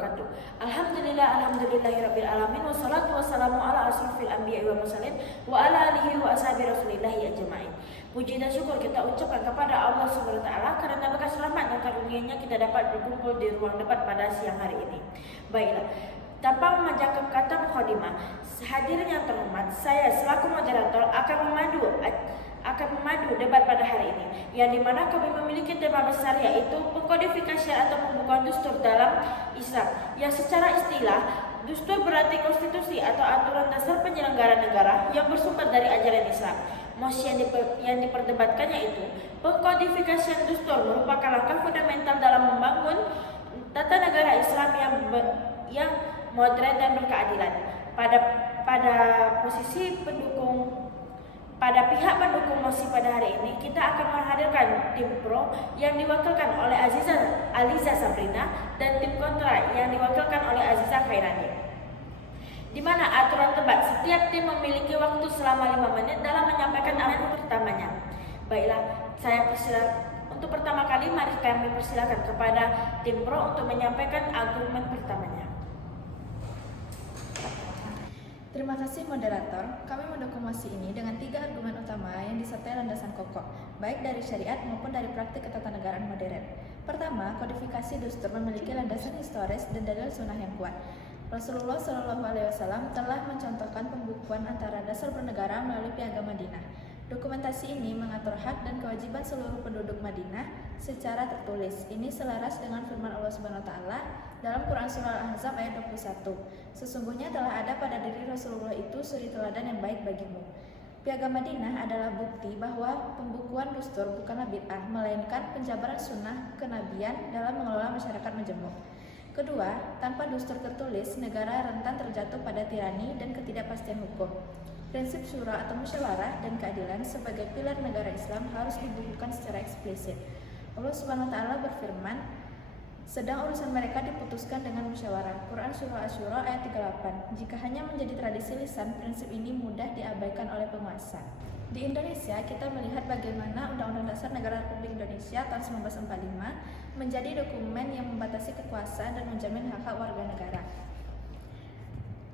wabarakatuh. Alhamdulillahirabbil alamin wassalatu wassalamu ala asrofil anbiya'i wa mursalin wa ala alihi wa ashabi rasulillahi ajma'in. Puji dan syukur kita ucapkan kepada Allah Subhanahu wa taala karena berkat rahmat dan karunia-Nya kita dapat berkumpul di ruang debat pada siang hari ini. Baiklah, tanpa memanjangkan kata mukadimah, hadirin yang terhormat, saya selaku moderator akan memandu debat pada hari ini, yang dimana kami memiliki tema besar yaitu pengkodifikasian atau pembukuan dustur dalam Islam, yang secara istilah dustur berarti konstitusi atau aturan dasar penyelenggara negara yang bersumber dari ajaran Islam. Mosi yang diperdebatkan yaitu pengkodifikasian dustur merupakan langkah fundamental dalam membangun tata negara Islam yang modern dan berkeadilan. Pada pihak pendukung mosi pada hari ini, kita akan menghadirkan tim pro yang diwakilkan oleh Aliza Sabrina dan tim kontra yang diwakilkan oleh Aziza Khairani. Di mana aturan debat, setiap tim memiliki waktu selama 5 menit dalam menyampaikan argumen pertamanya. Baiklah, saya persilakan untuk pertama kali, mari kami persilakan kepada tim pro untuk menyampaikan argumen pertamanya. Terima kasih moderator. Kami mendukung mosi ini dengan 3 argumen utama yang disertai landasan kokoh, baik dari syariat maupun dari praktik ketatanegaraan modern. Pertama, kodifikasi dustur memiliki landasan historis dan dalil sunnah yang kuat. Rasulullah SAW telah mencontohkan pembukuan antara dasar bernegara melalui Piagam Madinah. Dokumentasi ini mengatur hak dan kewajiban seluruh penduduk Madinah secara tertulis. Ini selaras dengan firman Allah Subhanahu wa taala dalam Quran surah Al-Ahzab ayat 21. Sesungguhnya telah ada pada diri Rasulullah itu suri teladan yang baik bagimu. Piagam Madinah adalah bukti bahwa pembukuan dustur bukanlah bid'ah, melainkan penjabaran sunnah kenabian dalam mengelola masyarakat majemuk. Kedua, tanpa dustur tertulis, negara rentan terjatuh pada tirani dan ketidakpastian hukum. Prinsip syura atau musyawarah dan keadilan sebagai pilar negara Islam harus dibukukan secara eksplisit. Allah Subhanahu wa taala berfirman, sedang urusan mereka diputuskan dengan musyawarah. Quran surah Asy-Syura ayat 38. Jika hanya menjadi tradisi lisan, prinsip ini mudah diabaikan oleh penguasa. Di Indonesia, kita melihat bagaimana Undang-Undang Dasar Negara Republik Indonesia tahun 1945 menjadi dokumen yang membatasi kekuasaan dan menjamin hak-hak warga negara.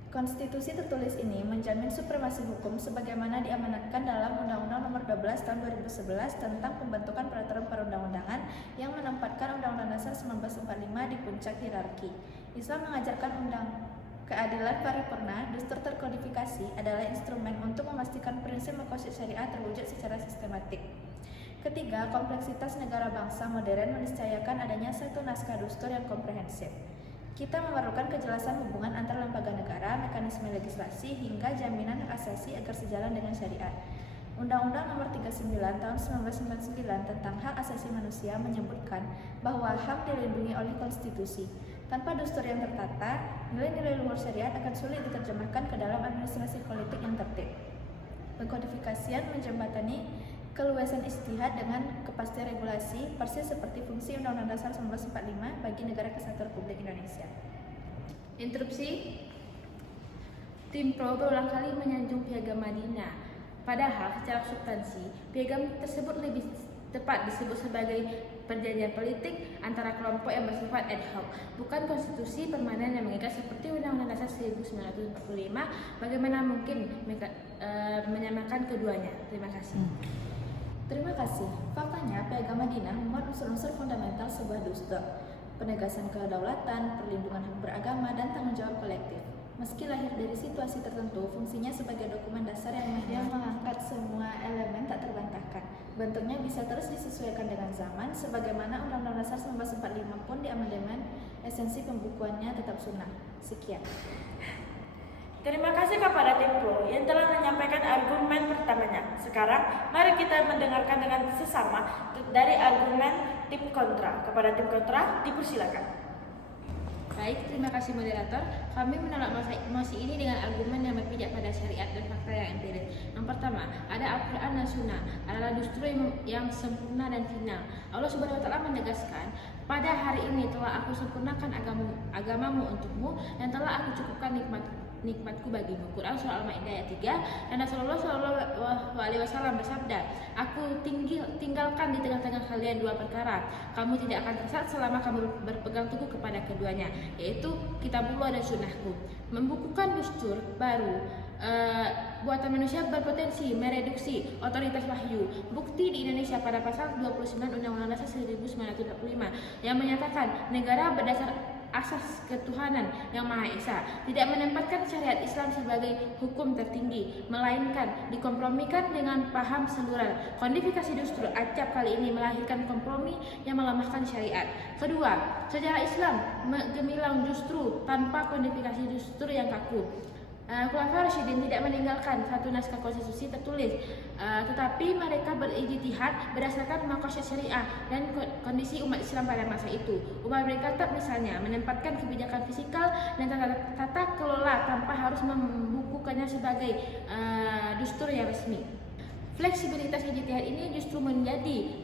Konstitusi tertulis ini menjamin supremasi hukum sebagaimana diamanatkan dalam Undang-Undang Nomor 12 Tahun 2011 tentang pembentukan peraturan perundang-undangan yang menempatkan Undang-Undang Dasar 1945 di puncak hierarki. Islam mengajarkan keadilan paripurna. Dustur terkodifikasi adalah instrumen untuk memastikan prinsip makosid syariah terwujud secara sistematik. Ketiga, kompleksitas negara bangsa modern meniscayakan adanya satu naskah dustur yang komprehensif. Kita memerlukan kejelasan hubungan antar lembaga negara, mekanisme legislasi, hingga jaminan hak asasi agar sejalan dengan syariat. Undang-Undang Nomor 39 Tahun 1999 tentang Hak Asasi Manusia menyebutkan bahwa HAM dilindungi oleh konstitusi. Tanpa dustur yang tertata, nilai-nilai luhur syariat akan sulit diterjemahkan ke dalam administrasi politik yang tertib. Pengkodifikasian menjembatani keluasan ijtihad dengan kepastian regulasi, persis seperti fungsi Undang-Undang Dasar 1945 bagi negara kesatuan Republik Indonesia. Interupsi. Tim pro berulang kali menyanjung Piagam Madinah. Padahal secara substansi, piagam tersebut lebih tepat disebut sebagai perjanjian politik antara kelompok yang bersifat ad hoc, bukan konstitusi permanen yang mengikat seperti Undang-Undang Dasar 1945. Bagaimana mungkin menyamakan keduanya? Terima kasih. Terima kasih. Faktanya, Piagam Madinah memuat unsur-unsur fundamental sebuah dustur, penegasan kedaulatan, perlindungan hak beragama, dan tanggung jawab kolektif. Meski lahir dari situasi tertentu, fungsinya sebagai dokumen dasar yang mengangkat semua elemen tak terbantahkan. Bentuknya bisa terus disesuaikan dengan zaman, sebagaimana Undang-Undang Dasar 1945 pun di amandemen, esensi pembukuannya tetap sunnah. Sekian. Terima kasih kepada tim pro yang telah menyampaikan argumen pertamanya. Sekarang, mari kita mendengarkan dengan sesama dari argumen tim kontra. Kepada tim kontra, dipersilakan. Baik, terima kasih moderator. Kami menolak mosi ini dengan argumen yang berpijak pada syariat dan fakta yang empiris. Yang pertama, ada Al-Quran dan Sunnah adalah dustur yang sempurna dan final. Allah Subhanahu wa taala menegaskan, pada hari ini telah aku sempurnakan agamamu untukmu dan telah aku cukupkan nikmatku bagimu. Quran surah Al-Maidah ayat 3. Dan Rasulullah SAW bersabda, aku tinggalkan di tengah-tengah kalian dua perkara, kamu tidak akan tersesat selama kamu berpegang teguh kepada keduanya, yaitu kitabullah dan sunnahku. Membukukan dustur baru buatan manusia berpotensi mereduksi otoritas wahyu. Bukti di Indonesia pada pasal 29 Undang-Undang Dasar 1945 yang menyatakan negara berdasar asas ketuhanan yang Maha Esa tidak menempatkan syariat Islam sebagai hukum tertinggi, melainkan dikompromikan dengan paham seliburan. Kodifikasi dustur acap kali ini melahirkan kompromi yang melemahkan syariat. Kedua, sejarah Islam gemilang justru tanpa kodifikasi dustur yang kaku. Khulafaur Rasyidin tidak meninggalkan satu naskah konstitusi tertulis, tetapi mereka berijtihad berdasarkan maqasid syariah dan kondisi umat Islam pada masa itu. Umar bin Khattab misalnya menempatkan kebijakan fisikal dan tata kelola tanpa harus membukukannya sebagai dustur yang resmi. Fleksibilitas ijtihad ini justru menjadi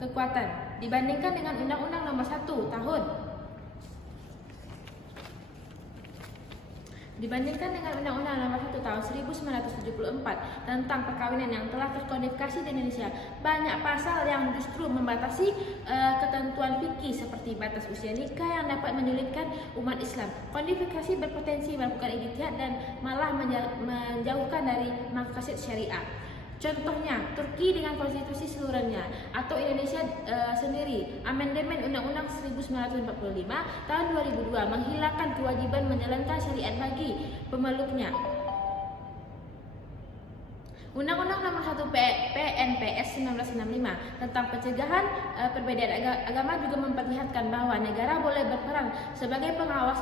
kekuatan dibandingkan dengan Undang-Undang Nomor 1 Tahun 1974 tentang perkawinan yang telah terkodifikasi di Indonesia, banyak pasal yang justru membatasi ketentuan fikih seperti batas usia nikah yang dapat menyulitkan umat Islam. Kodifikasi berpotensi melakukan ijtihad dan malah menjauhkan dari maqasid syariah. Contohnya, Turki dengan konstitusi seluruhnya, atau Indonesia sendiri. Amandemen Undang-Undang 1945 tahun 2002 menghilangkan kewajiban menjalankan syariat bagi pemeluknya. Undang-Undang Nomor 1 PNPS 1965 tentang pencegahan perbedaan agama juga memperlihatkan bahwa negara boleh berperan sebagai pengawas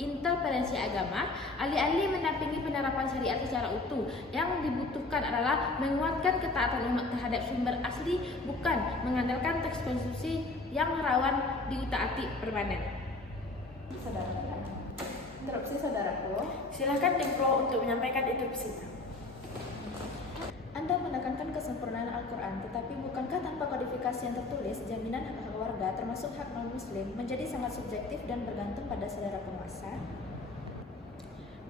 interferensi agama. Alih-alih mendampingi penerapan syariat secara utuh, yang dibutuhkan adalah menguatkan ketaatan umat terhadap sumber asli, bukan mengandalkan teks konstitusi yang rawan diutaati permanen. Interupsi saudaraku. Silakan Tim Pro untuk menyampaikan interupsinya. Anda menekankan kesempurnaan Al-Quran, tetapi bukankah tanpa kodifikasi yang tertulis, jaminan hak warga termasuk hak non-muslim menjadi sangat subjektif dan bergantung pada saudara penguasa?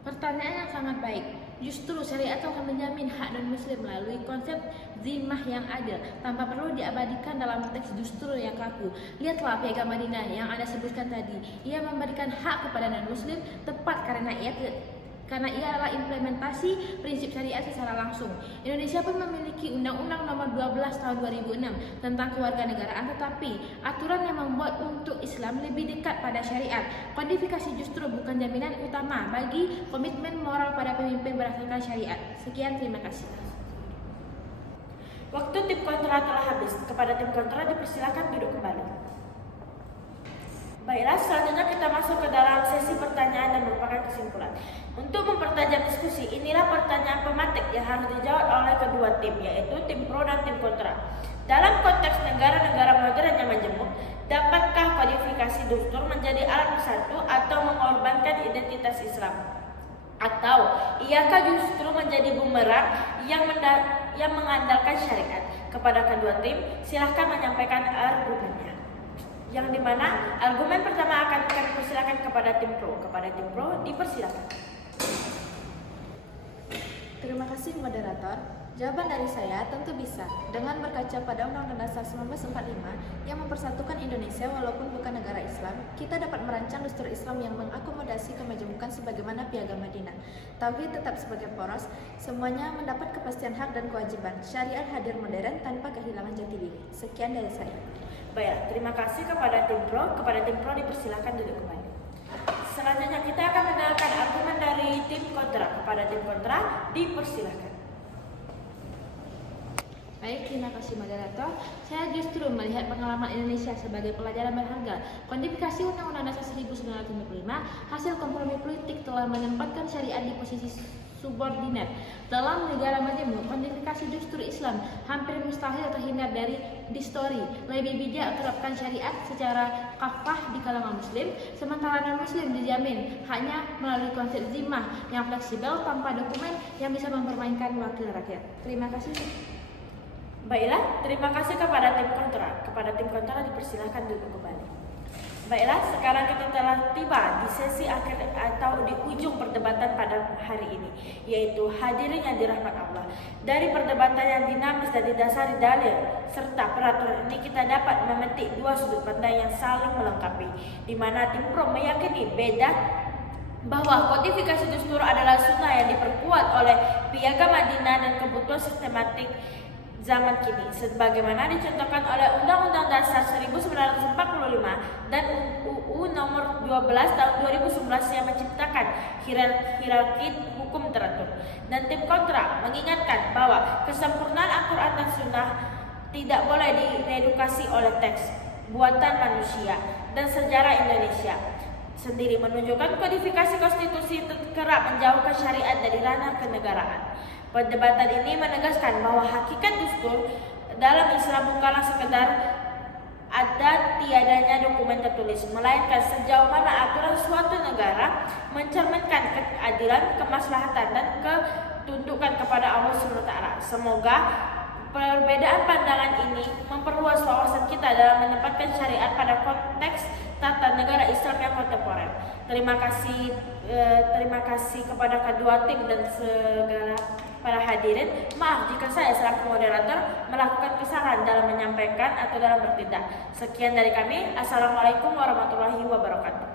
Pertanyaan yang sangat baik. Justru syariat telah menjamin hak non-muslim melalui konsep zimah yang adil tanpa perlu diabadikan dalam teks dustur yang kaku. Lihatlah Piagam Madinah yang Anda sebutkan tadi. Ia memberikan hak kepada non-muslim tepat karena ia adalah implementasi prinsip syariat secara langsung. Indonesia pun memiliki Undang-Undang Nomor 12 Tahun 2006 tentang kewarganegaraan, tetapi aturan yang membuat untuk Islam lebih dekat pada syariat. Kodifikasi justru bukan jaminan utama bagi komitmen moral pada pemimpin berdasarkan syariat. Sekian, terima kasih. Waktu tim kontra telah habis. Kepada tim kontra dipersilakan duduk kembali. Baiklah, selanjutnya kita masuk ke dalam sesi pertanyaan dan merupakan kesimpulan. Untuk mempertajam diskusi, inilah pertanyaan pematik yang harus dijawab oleh kedua tim, yaitu tim pro dan tim kontra. Dalam konteks negara-negara modern yang majemuk, dapatkah kodifikasi dustur menjadi alat bersatu atau mengorbankan identitas Islam? Atau iakah justru menjadi bumerang yang mengandalkan syariat? Kepada kedua tim, silahkan menyampaikan argumennya. Yang dimana argumen pertama akan kami persilakan kepada tim pro. Kepada tim pro dipersilakan. Terima kasih moderator. Jawaban dari saya tentu bisa. Dengan berkaca pada Undang-Undang Dasar 1945 yang mempersatukan Indonesia walaupun bukan negara Islam, kita dapat merancang dustur Islam yang mengakomodasi kemajemukan sebagaimana Piagam Madinah. Tauhid tetap sebagai poros, semuanya mendapat kepastian hak dan kewajiban. Syariat hadir modern tanpa kehilangan jati diri. Sekian dari saya. Baik, terima kasih kepada tim pro. Kepada tim pro dipersilakan duduk kembali. Selanjutnya kita akan mendengarkan argumen dari tim kontra. Kepada tim kontra dipersilakan. Baik, terima kasih moderator. Saya justru melihat pengalaman Indonesia sebagai pelajaran berharga. Kodifikasi Undang-Undang Dasar 1945 hasil kompromi politik telah menempatkan syariat di posisi subordinat. Dalam negara majemuk, kodifikasi dustur Islam hampir mustahil terhindar dari distori. Lebih bijak terapkan syariat secara kafah di kalangan muslim, sementara non-muslim dijamin hanya melalui konsep zimah yang fleksibel tanpa dokumen yang bisa mempermainkan wakil rakyat. Terima kasih. Baiklah, terima kasih kepada tim kontra. Kepada tim kontra dipersilakan duduk kembali. Baiklah, sekarang kita telah tiba di sesi akhir atau di ujung perdebatan pada hari ini, yaitu hadirin yang dirahmat Allah. Dari perdebatan yang dinamis dan didasari dalil serta peraturan ini, kita dapat memetik dua sudut pandang yang saling melengkapi, di mana tim pro meyakini bahwa kodifikasi dustur adalah sunnah yang diperkuat oleh Piagam Madinah dan kebutuhan sistematik zaman kini, sebagaimana dicontohkan oleh Undang-Undang Dasar 1945 dan UU Nomor 12 Tahun 2011 yang menciptakan hierarki hukum teratur. Dan tim kontra mengingatkan bahwa kesempurnaan Al-Quran dan Sunnah tidak boleh diredukasi oleh teks buatan manusia dan sejarah Indonesia sendiri menunjukkan kodifikasi konstitusi kerap menjauhkan syariat dari ranah kenegaraan. Perdebatan ini menegaskan bahwa hakikat dustur dalam Islam bukanlah sekedar ada tiadanya dokumen tertulis, melainkan sejauh mana aturan suatu negara mencerminkan keadilan, kemaslahatan, dan ketundukan kepada Allah SWT. Semoga perbedaan pandangan ini memperluas wawasan kita dalam menempatkan syariat pada konteks tata negara Islam yang kontemporer. Terima kasih kepada kedua tim dan segala para hadirin. Maaf jika saya selaku moderator melakukan kesalahan dalam menyampaikan atau dalam bertindak. Sekian dari kami. Assalamualaikum warahmatullahi wabarakatuh.